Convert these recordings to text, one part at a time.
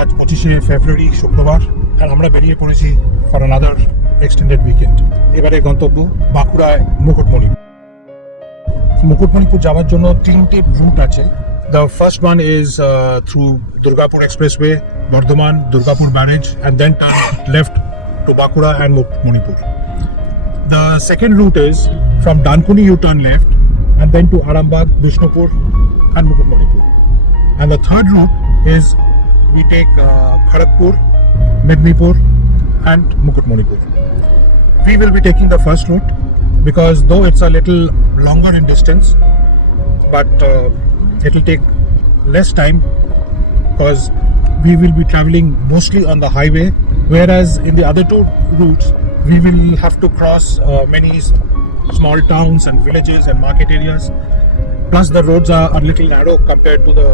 আজ 25শে ফেব্রুয়ারি শুক্রবার আর আমরা বেরিয়ে পড়েছি ফর অ্যানাদার এক্সটেন্ডেড উইকেন্ড। এবারে গন্তব্য বাঁকুড়ায় মুকুটমণিপুর যাওয়ার জন্য তিনটে রুট আছে। The first one is through Durgapur Expressway, Bardhaman, Durgapur Barrage, and then turn left to Bankura and Mukutmanipur. The second route is from Dankuni you turn left and then to Arambagh, Bishnupur and Mukutmanipur. And the third route is we take Kharagpur, Mednipur and Mukutmanipur. We will be taking the first route because though it's a little longer in distance, but it will take less time because we will be traveling mostly on the highway, whereas in the other two routes we will have to cross many small towns and villages and market areas, plus the roads are a little narrow compared to the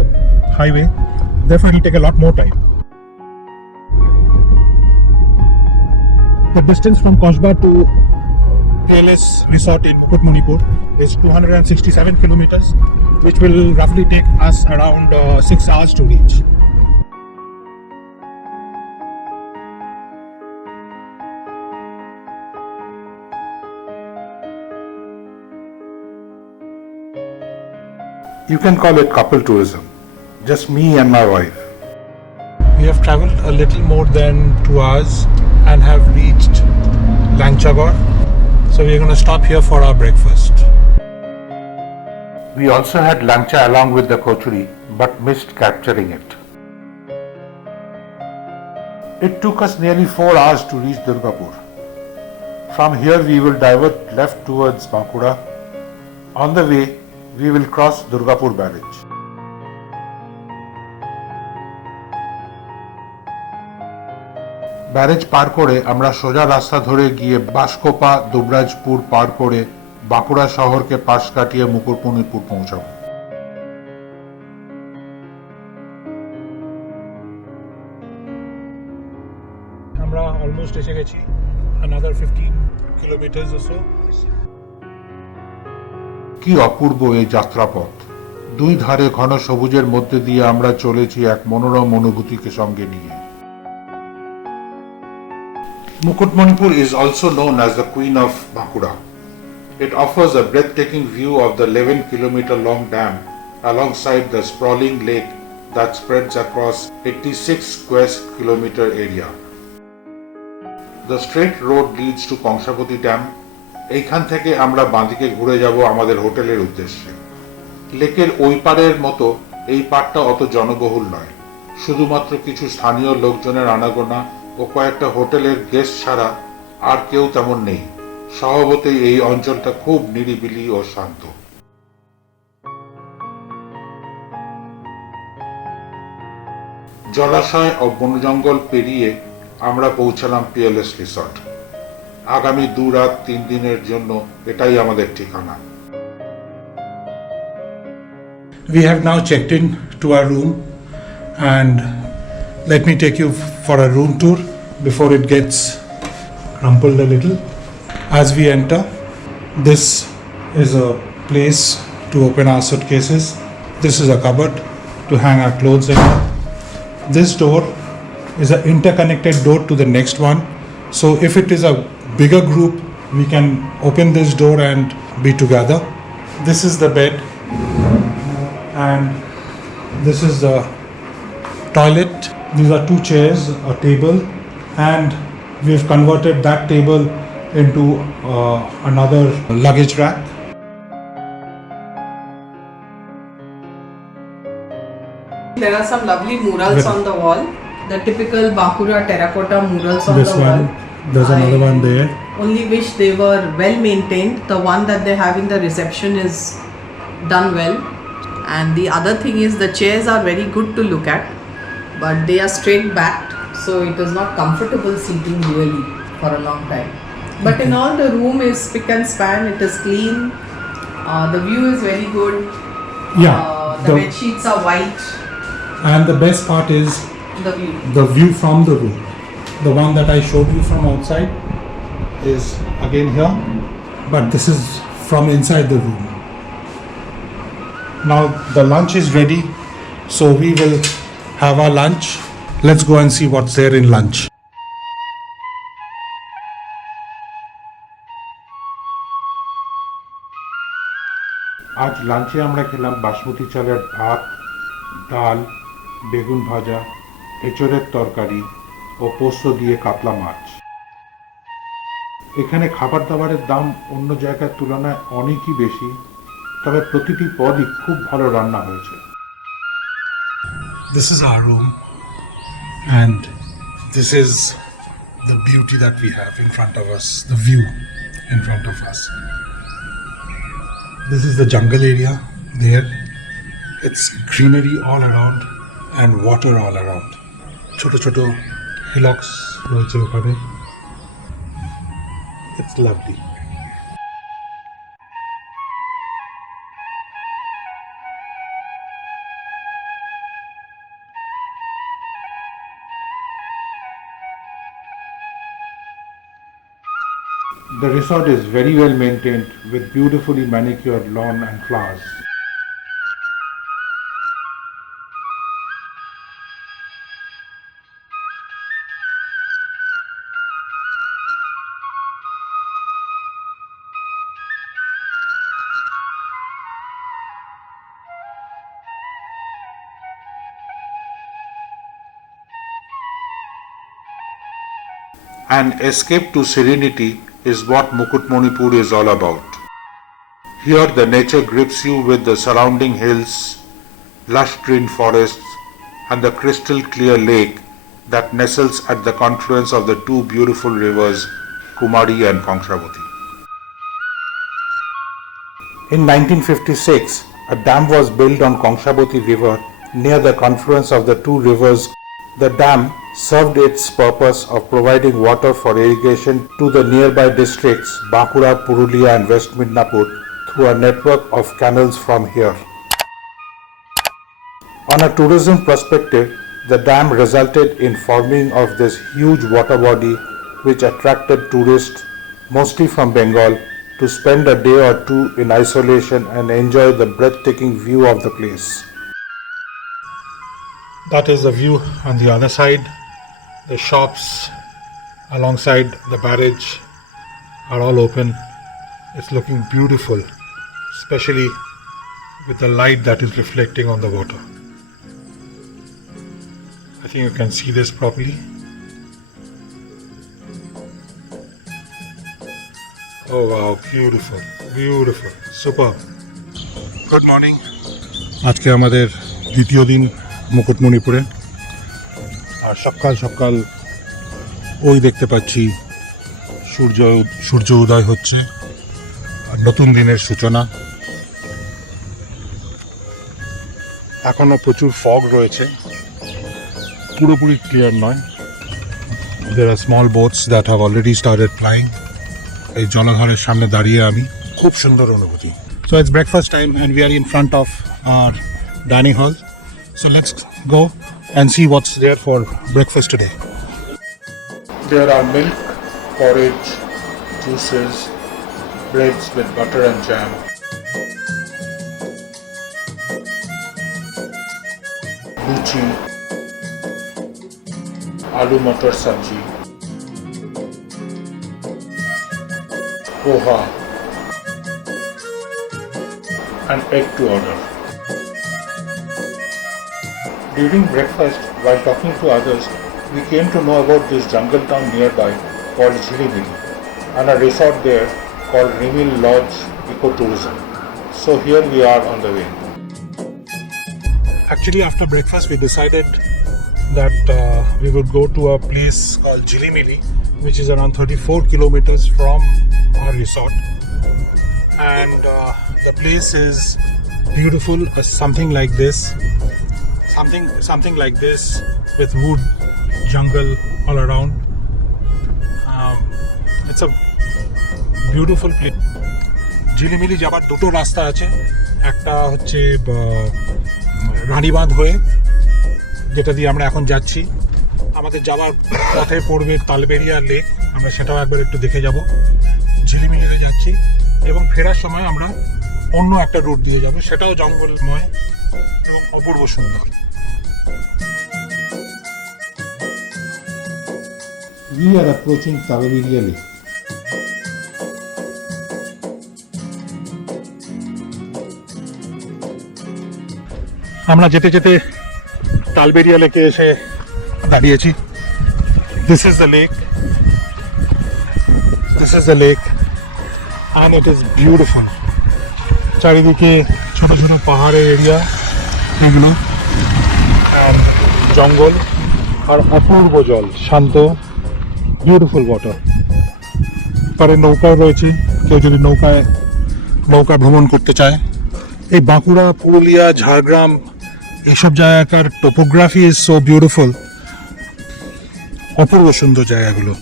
highway, therefore it will take a lot more time. The distance from Koshba to Peerless Resort in Mukutmanipur is 267 kilometers, which will roughly take us around 6 hours to reach. You can call it couple tourism, just me and my wife. We have traveled a little more than 2 hours and have reached Langchagor. So we are going to stop here for our breakfast. We also had lancha along with the kochuri, but missed capturing it. It took us nearly 4 hours to reach Durgapur. From here we will divert left towards Bankura. On the way, we will cross Durgapur Barrage. Barrage পার করে আমরা সোজা রাস্তা ধরে গিয়ে বাঁশকোপা, দুবরাজপুর পার করে বাঁকুড়া শহরকে পাশ কাটিয়ে মুকুটমণিপুর পৌঁছাবো। আমরা অলমোস্ট এসে গেছি, another 15 kilometers or so. কি অপূর্ব এই যাত্রাপথ! দুই ধারে ঘন সবুজের মধ্যে দিয়ে আমরা চলেছি এক মনোরম অনুভূতিকে সঙ্গে নিয়ে। Mukutmanipur is also known as the Queen of Bankura. It offers a breathtaking view of the 11-kilometer long dam alongside the sprawling lake that spreads across 86 square kilometer area. The straight road leads to Kongsapati Dam. এইখান থেকে আমরা বাঁদিকে ঘুরে যাব আমাদের হোটেলের উদ্দেশ্যে। লেকের ওই পারের মতো এই পাড়টা অত জনবহুল নয়, শুধুমাত্র কিছু স্থানীয় লোকজনের আনাগোনা ও কয়েকটা হোটেলের গেস্ট ছাড়া আর কেউ তেমন নেই। স্বভাবতই এই অঞ্চলটা খুব নিরিবিলি ও শান্ত। জলাশয় ও বনজঙ্গল পেরিয়ে আমরা পৌঁছালাম পিয়ারলেস রিসর্ট। আগামী 2 রাত 3 দিনের জন্য এটাই আমাদের ঠিকানা। We have now checked in to our room and let me take you for a room tour before it gets crumpled a little. As we enter, this is a place to open our suitcases. This is a cupboard to hang our clothes in. This door is an interconnected door to the next one. So if it is a bigger group, we can open this door and be together. This is the bed and this is the toilet. These are 2 chairs, a table, and we've converted that table into another luggage rack. There are some lovely murals on the wall, the typical Bankura terracotta murals on This the wall. one, there's another one there. Only wish they were well maintained. The one that they have in the reception is done well, and the other thing is the chairs are very good to look at, but they are straight backed, so it is not comfortable seating really for a long time. But in all, the room is spick and span. It is clean. The view is very good. Yeah, The bed sheets are white. and the best part is The view from the room. The one that I showed you from outside is again here, but this is from inside the room. Now the lunch is ready, so we will have our lunch Let's go and see what's there in lunch. আজ লাঞ্চে আমরা খেলাম বাসমতি চালের ভাত, ডাল, বেগুন ভাজা, এঁচড়ের তরকারি ও পোস্ত দিয়ে কাতলা মাছ। এখানে খাবার দাবারের দাম অন্য জায়গার তুলনায় অনেকই বেশি, তবে প্রতিটি পদই খুব ভালো রান্না হয়েছে। This is our room and this is the beauty that we have in front of us, the view in front of us. This is the jungle area there. It's greenery all around and water all around. Choto choto hillocks royeche okhane. It's lovely. The resort is very well maintained with beautifully manicured lawn and flowers. An escape to serenity is what Mukutmanipur is all about. Here the nature grips you with the surrounding hills, lush green forests and the crystal clear lake that nestles at the confluence of the two beautiful rivers Kumari and Kongshabati. In 1956, a dam was built on Kongshabati river near the confluence of the two rivers. The dam served its purpose of providing water for irrigation to the nearby districts Bankura, Purulia and West Midnapur through a network of canals from here. On a tourism perspective, the dam resulted in forming of this huge water body which attracted tourists mostly from Bengal to spend a day or two in isolation and enjoy the breathtaking view of the place. That is the view on the other side. The shops alongside the barrage are all open. It's looking beautiful, especially with the light that is reflecting on the water. I think you can see this properly. Oh wow, beautiful, beautiful, superb. Good morning. আজকে আমাদের দ্বিতীয় দিন মুকুটমণিপুরে। আর সকাল সকাল ওই দেখতে পাচ্ছি সূর্য উদয় হচ্ছে আর নতুন দিনের সূচনা। এখনো প্রচুর ফগ রয়েছে, পুরোপুরি ক্লিয়ার নয়। There are small boats that have already started flying. এই জলাধারের সামনে দাঁড়িয়ে আমি, খুব সুন্দর অনুভূতি। So it's breakfast time and we are in front of our dining hall. So let's go and see what's there for breakfast today. There are milk, porridge, juices, breads with butter and jam, luchi, aloo matar sabji, poha, and egg to order. During breakfast, while talking to others, we came to know about this jungle town nearby called Jhilimili and a resort there called Rimil Lodge Eco Tourism. So here we are on the way. Actually, after breakfast, we decided that we would go to a place called Jhilimili, which is around 34 kilometers from our resort. And the place is beautiful, something like this. Something like this with wood, jungle all around. It's a beautiful place. ঝিলিমিলি যাবার দুটো রাস্তা আছে, একটা হচ্ছে রানীবাঁধ হয়ে, যেটা দিয়ে আমরা এখন যাচ্ছি। আমাদের যাওয়ার পথে পড়বে তালবেরিয়া লেক, আমরা সেটাও একবার একটু দেখে যাব। ঝিলিমিলিতে যাচ্ছি এবং ফেরার সময় আমরা অন্য একটা রুট দিয়ে যাব, সেটাও জঙ্গলময় এবং অপূর্ব সুন্দর। We are approaching Talberiya Lake. আমরা যেতে যেতে তালবেরিয়া লেকে এসে দাঁড়িয়েছি। This is the lake. This is the lake and it is beautiful. চারিদিকে ছোট ছোট পাহাড়ের এরিয়া এগুলো আর জঙ্গল আর অপূর্ব জল, শান্ত, বিউটিফুল ওয়াটার। পারে নৌকাও রয়েছে, কেউ যদি নৌকা ভ্রমণ করতে চায়। এই বাঁকুড়া, পুরুলিয়া, ঝাড়গ্রাম এইসব জায়গাকার টোপোগ্রাফি ইজ সো বিউটিফুল, অপূর্ব সুন্দর জায়গাগুলো।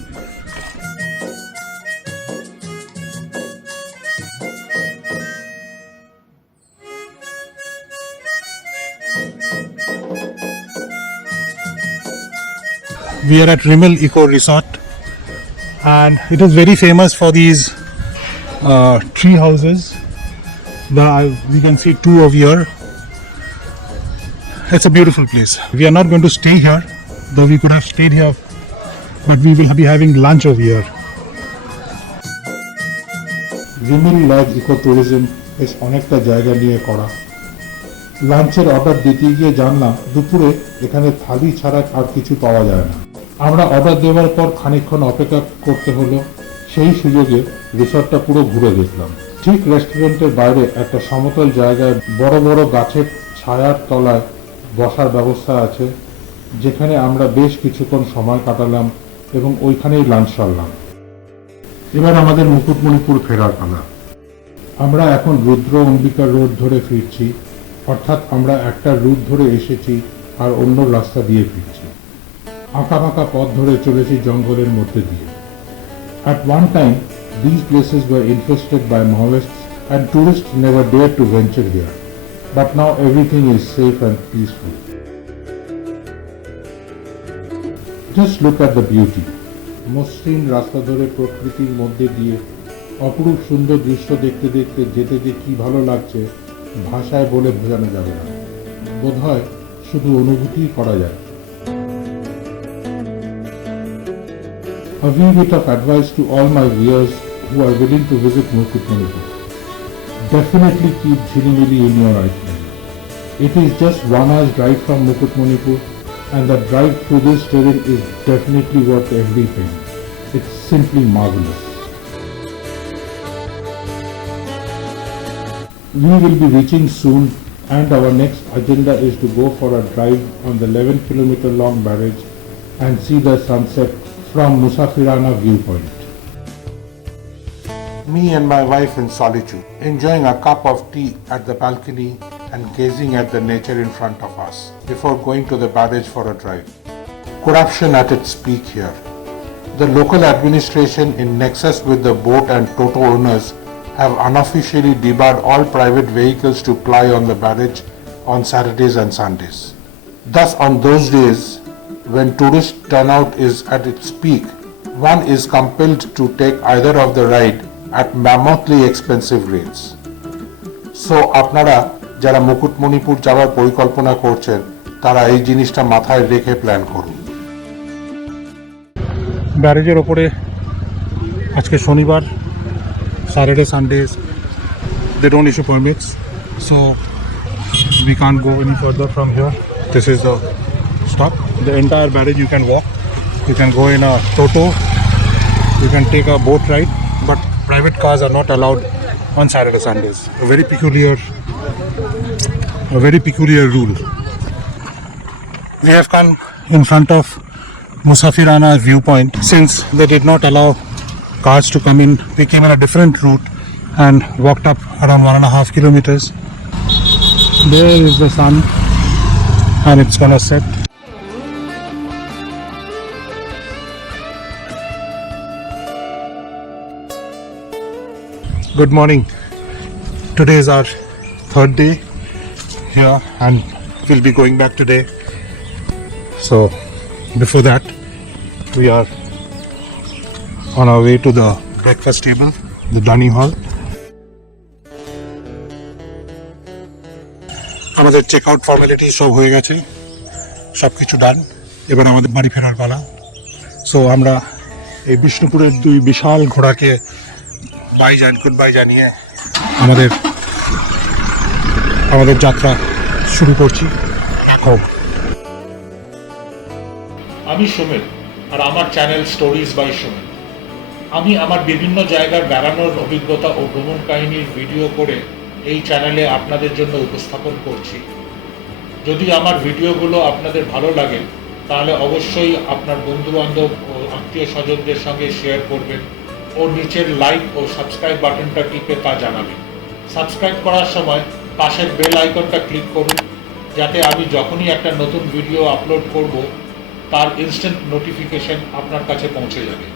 We are at Rimil Eco Resort and it is very famous for these tree houses. We can see two over here. It's a beautiful place. We are not going to stay here, though we could have stayed here, but we will be having lunch over here. Rimil Lodge Eco Tourism is অনেকটা জায়গা নিয়ে করা। লাঞ্চের order দিতে গিয়ে জানলাম দুপুরে এখানে থালি ছাড়া আর কিছু পাওয়া যায় না। আমরা অর্ডার দেওয়ার পর খানিকক্ষণ অপেক্ষা করতে হলো। সেই সুযোগে রিসর্টটা পুরো ঘুরে দেখলাম। ঠিক রেস্টুরেন্টের বাইরে একটা সমতল জায়গায় বড় বড় গাছের ছায়ার তলায় বসার ব্যবস্থা আছে, যেখানে আমরা বেশ কিছুক্ষণ সময় কাটালাম এবং ওইখানেই লাঞ্চ সারলাম। এবার আমাদের মুকুটমণিপুর ফেরার পালা। আমরা এখন রুদ্র অম্বিকা রোড ধরে ফিরছি, অর্থাৎ আমরা একটা রুট ধরে এসেছি আর অন্য রাস্তা দিয়ে ফিরছি। আঁকা বাঁকা পথ ধরে চলেছি জঙ্গলের মধ্যে দিয়ে। At one time, these places were infested by Maoists and tourists never dared to venture here. But now everything is safe and peaceful. Just look at the beauty. মসৃণ রাস্তা ধরে প্রকৃতির মধ্যে দিয়ে অপরূপ সুন্দর দৃশ্য দেখতে দেখতে যেতে যে কি ভালো লাগছে ভাষায় বলে বোঝানো যাবে না। বোধহয় শুধু অনুভূতিই করা যায়। A wee bit of advice to all my viewers who are willing to visit Mukutmanipur. Definitely keep Jhilimili in your itinerary. It is just 1 hour's drive from Mukutmanipur and the drive through this terrain is definitely worth every penny. It's simply marvelous. We will be reaching soon and our next agenda is to go for a drive on the 11-kilometer long barrage and see the sunset from Musafirana viewpoint. Me and my wife in solitude, enjoying a cup of tea at the balcony and gazing at the nature in front of us before going to the barrage for a drive. Corruption at its peak here. The local administration in nexus with the boat and toto owners have unofficially debarred all private vehicles to ply on the barrage on Saturdays and Sundays. Thus, on those days, when tourist turnout is at its peak, one is compelled to take either of the ride at mammothly expensive rates. So, আপনারা যারা মুকুটমণিপুর যাওয়ার পরিকল্পনা করছেন তারা এই জিনিসটা মাথায় রেখে প্ল্যান করুন। ব্যারেজের ওপরে আজকে শনিবার, Saturday, Sundays, they don't issue permits, so we can't go any further from here. This is the stop. The entire barrage you can walk. You can go in a toto. You can take a boat ride, but private cars are not allowed on Saturday, Sundays. A very peculiar rule. We have come in front of Musafirana viewpoint. Since they did not allow cars to come in, we came in a different route and walked up around 1.5 kilometers. There is the sun and it's gonna set. Good morning. Today is our third day here and we'll be going back today. So before that, we are on our way to the breakfast table, the dining hall. আমাদের check out formality সব হয়ে গেছে, সব কিছু ডান। এবার আমাদের বাড়ি ফেরার পালা। সো আমরা এই বিষ্ণুপুরের দুই বিশাল ঘোড়াকে গুড বাই জানিয়ে আমাদের যাত্রা শুরু করছি এখন। আমি সুমিত, আর আমার চ্যানেল স্টোরিজ বাই সুমিত। আমি আমার বিভিন্ন জায়গার বেড়ানোর অভিজ্ঞতা ও ভ্রমণ কাহিনীর ভিডিও করে এই চ্যানেলে আপনাদের জন্য উপস্থাপন করছি। যদি আমার ভিডিওগুলো আপনাদের ভালো লাগে তাহলে অবশ্যই আপনার বন্ধুবান্ধব ও আত্মীয় স্বজনদের সঙ্গে শেয়ার করবেন ও নিচের লাইক ও সাবস্ক্রাইব বাটনটা টিপে তা জানাবেন। সাবস্ক্রাইব করার সময় পাশের বেল আইকনটা ক্লিক করুন, যাতে আমি যখনই একটা নতুন ভিডিও আপলোড করব তার ইনস্ট্যান্ট নোটিফিকেশন আপনার কাছে পৌঁছে যাবে।